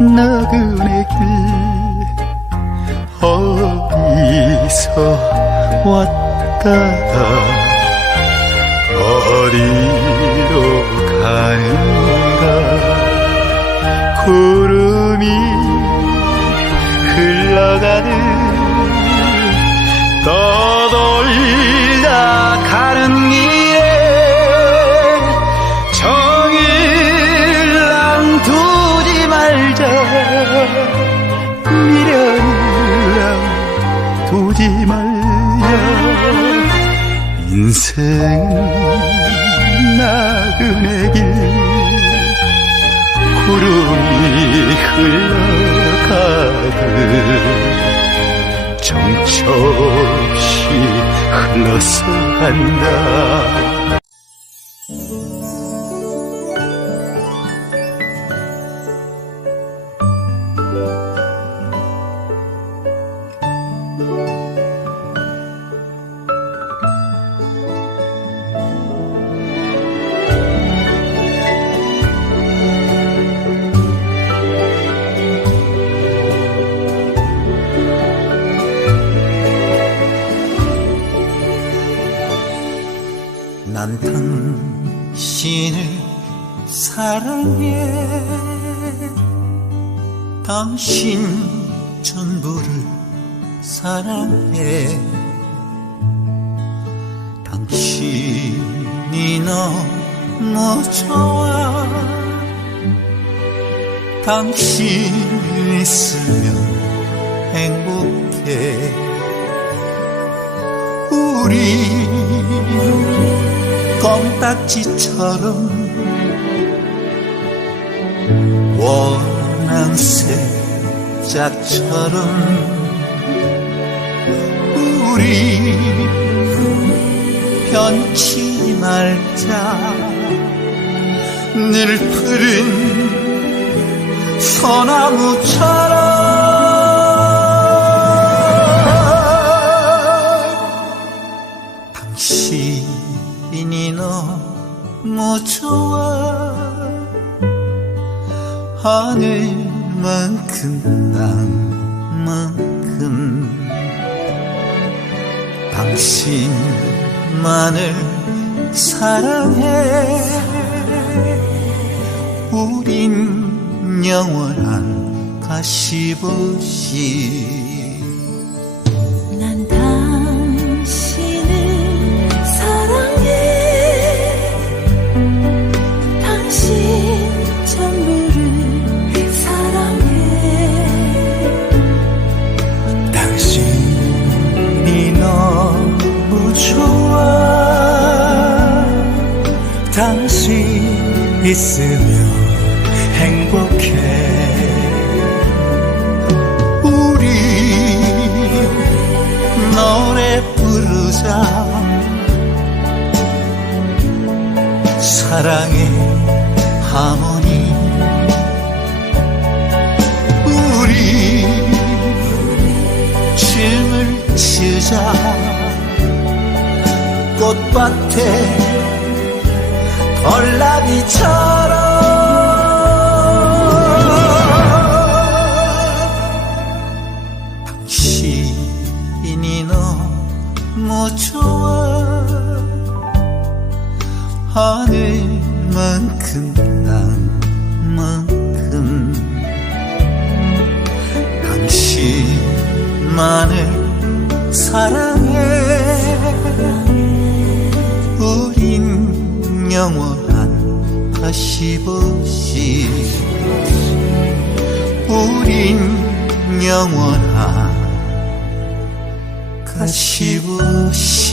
나그네 길 어디서 왔다가 어디로 가는가? 구름이 흘러가는 떠돌 두지 말자 인생은 나그네 길. 구름이 흘러가듯 정처 없이 흘러서 간다. 난 신을 사랑해. 당신 전부를 사랑해. 당신이 너무 좋아. 당신 있으면 행복해. 우리 껌딱지처럼 원앙새 짝처럼 우리 변치 말자 늘 푸른 소나무처럼 당신 이 너무 좋아 하늘만큼 땅만큼 당신만을 사랑해. 우린 영원한 가시보시 당신 있으면 행복해. 우리 노래 부르자. 사랑의 하모니. 우리 춤을 추자. 꽃밭에 벌나비처럼 당신이 너무 좋아 하늘만큼 땅만큼 당신만을 사랑 가시보시. 우린 영원한 가시보시